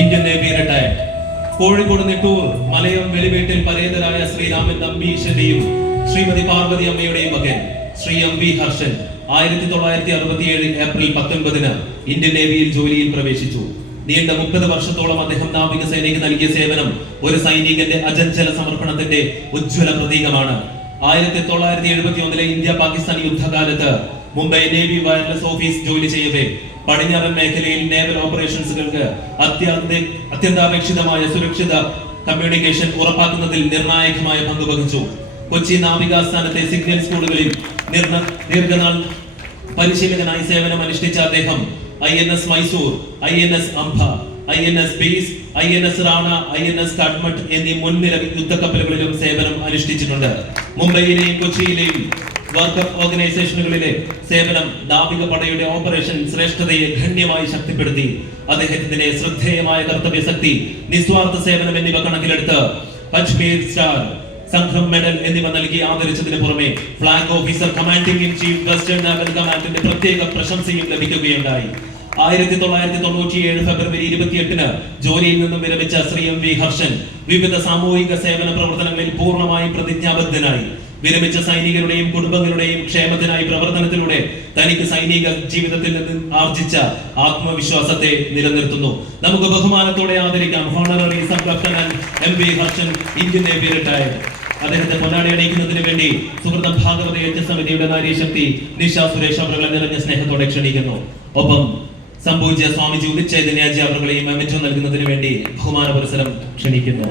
Indian navy retired. Kozhikode Nettoor Malayam വെളിവീട്ടിൽ പരേതരായ ശ്രീരാമൻ നമ്പീശന്റെയും ശ്രീമതി പാർവതി അമ്മയുടെയും മകൻ Shri M V Harshan 1967 April 19 Indian നേവിയിൽ ജോലിയിൽ പ്രവേശിച്ചു. നീണ്ട 30 വർഷത്തോളം അദ്ദേഹം നാവികസേനയ്ക്ക് നൽകിയ സേവനം ഒരു സൈനികന്റെ അചഞ്ചല സമർപ്പണത്തിന്റെ ഉജ്ജ്വല പ്രതീകമാണ്. 1971 ഇന്ത്യ പാകിസ്ഥാൻ യുദ്ധകാലത്ത് മുംബൈ നേവി വയർലെസ് ഓഫീസ് ജോലി ചെയ്യവേ പടിഞ്ഞാറൻ മേഖലയിൽ നേവൽ ഓപ്പറേഷൻസുകൾക്ക് അത്യന്താപേക്ഷിതമായ സുരക്ഷിത കമ്മ്യൂണിക്കേഷൻ ഉറപ്പാക്കുന്നതിൽ നിർണായകമായ പങ്ക് വഹിച്ചു. കൊച്ചി നാവികാസ്ഥാനത്തെ സിഗ്നൽ സ്കൂളുകളിൽ ദീർഘനാൾ പരിശീലകനായി സേവനം അനുഷ്ഠിച്ച അദ്ദേഹം INS Mysore, INS Amba, INS ബീസ്, INS റാണ, INS കാഠ്മണ്ഡ് എന്നീ മുൻനിര യുദ്ധക്കപ്പലുകളിലും സേവനം അനുഷ്ഠിച്ചിട്ടുണ്ട്. മുംബൈയിലെയും കൊച്ചിയിലെയും വർക്കപ്പ് ഓർഗനൈസേഷനുകളിലെ സേവനം നാവിക പടയുടെ ഓപ്പറേഷൻ ശ്രേഷ്ഠതയെ ഗണ്യമായി ശക്തിപ്പെടുത്തി. അദ്ദേഹത്തിന്റെ ശ്രദ്ധേയമായ കർത്തവ്യശക്തി, നിസ്വാർത്ഥ സേവനം എന്നിവ കണക്കിലെടുത്ത് കശ്മീർ സ്റ്റാർ, സംഘം മെഡൽ എന്നിവ നൽകി ആദരിച്ചതിന് പുറമെ flag officer commanding in chief western naval കമാൻഡിന്റെ പ്രത്യേക പ്രശംസയും ലഭിക്കുകയുണ്ടായി. 1997 ഫെബ്രുവരി 28 ജോലിയിൽ നിന്നും വിരമിച്ച ശ്രീ എം വി ഹർഷൻ വിവിധ സാമൂഹിക സേവന പ്രവർത്തനങ്ങളിൽ പൂർണ്ണമായും പ്രതിജ്ഞാബദ്ധനായി. വിരമിച്ച സൈനികരുടെയും കുടുംബങ്ങളുടെയും ക്ഷേമത്തിനായി പ്രവർത്തനത്തിലൂടെ തനിക്ക് സൈനിക ജീവിതത്തിൽ നിന്ന് ആർജിച്ച ആത്മവിശ്വാസത്തെ നിലനിർത്തുന്നു. നമുക്ക് ബഹുമാനത്തോടെ ആദരിക്കാം honorary sub lieutenant M V Harshan, Indian navy retired. അദ്ദേഹത്തെ പൊന്നാടി അണിയിക്കുന്നതിന് വേണ്ടി സുഹൃത്ത് ഭാഗവത യജ്ഞസമിതിയുടെ നാരീശക്തി നിഷ സുരേഷ് അവരുടെ നിറഞ്ഞ സ്നേഹത്തോടെ ക്ഷണിക്കുന്നു. ഒപ്പം സംപൂജ്യ സ്വാമിജി ഉദിത് ചൈതന്യജി അവരുടെയും മെമന്റോ നൽകുന്നതിന് വേണ്ടി ബഹുമാന പുരസ്സരം ക്ഷണിക്കുന്നു.